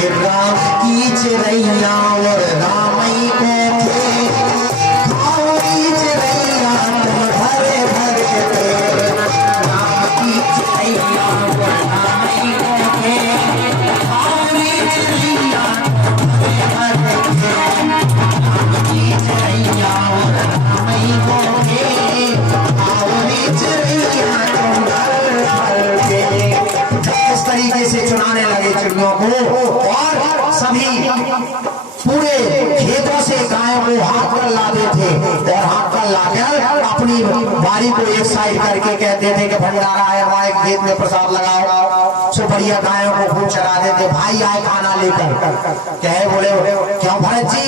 कि राम की चिड़ैया और रामई को थे, खाओ चिड़ैया तुम भरे भरे पेड़। राम की चिड़ैया और रामई को थे, खाओ चिड़ैया भरे भरे पेड़। राम की चिड़ैया और रामई को थे, खाओ चिड़ैया तुम भरे भरे पेड़। इस तरीके से चुनाने लगे चिड़ियों को और सभी पूरे खेतों से गायों को हाथ कर लाते थे और हाथ कर लाकर अपनी बारी को एक साइड करके कहते थे कि भंडारा है हमारे खेत में प्रसाद लगाओ। सो बढ़िया गायों को खूब चराते थे। भाई आए खाना लेकर, कहे बोले क्यों भरत जी,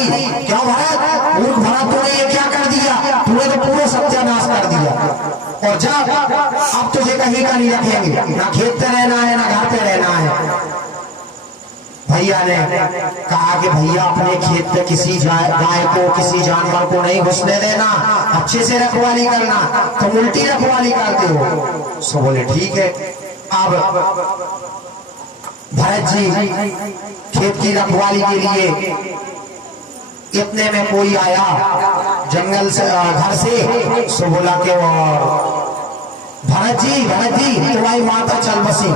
क्यों भरत, मूर्ख भरत तूने ये क्या कर दिया, तूने तो पूरा सत्यानाश कर दिया। और जब अब तुझे कहीं का नहीं रखेंगे, ना खेत पे रहना है ना घर पे रहना है। भैया ने कहा कि भैया अपने खेत पे किसी गाय को किसी जानवर को नहीं घुसने देना, अच्छे से रखवाली करना। तुम उल्टी रखवाली करते हो। सो बोले ठीक है। अब भरत जी खेत की रखवाली के लिए इतने में कोई आया जंगल से घर से। सो बोला कि भरत जी तुम्हारी माता चल बसी।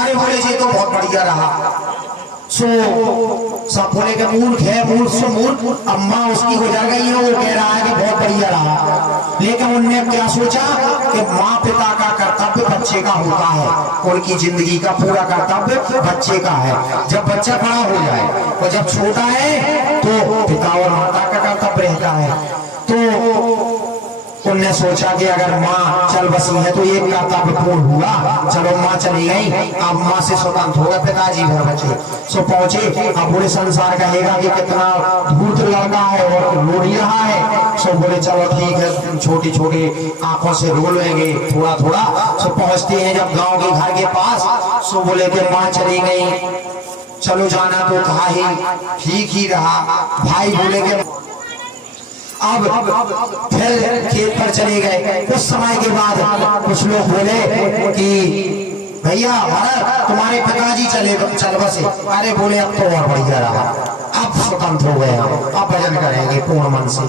अरे बोले जी तो बहुत बढ़िया रहा। सो सब बोले कि मूर्ख है, मूर्ख से मूर्ख, अम्मा उसकी गुजर गई है, वो कह रहा है कि बहुत बढ़िया रहा। लेकिन उनने क्या सोचा कि माँ पिता का कर्तव्य बच्चे का होता है, उनकी जिंदगी का पूरा कर्तव्य बच्चे का है। जब बच्चा बड़ा हो जाए और जब छोटा है तो पिता और माता का कर्तव्य रहता है। तो उनने सोचा कि अगर माँ चल बसी है तो एक कर्तव्य पूर्ण हुआ। चलो माँ चली गई, अब माँ से स्वतंत्र हो गए पिताजी घर बचे। सो पहुंचे, अब पूरे संसार कहेगा कि कितना धूर्त लड़का है और रो नहीं रहा है। सो बोले चलो ठीक है, छोटी छोटी आंखों से रो लेंगे थोड़ा थोड़ा। सो पहुंचते हैं जब गाँव के घर के पास। सो बोले कि माँ चली गई, चलो जाना तो था ही, ठीक ही रहा। भाई बोले कि अब फिर खेत पर चले गए। कुछ समय के बाद कुछ लोग बोले कि भैया भरत तुम्हारे पिताजी चल बसे। अरे बोले अब तो और बढ़िया रहा, अब स्वतंत्र हो गए, अब भजन करेंगे पूर्ण मन से।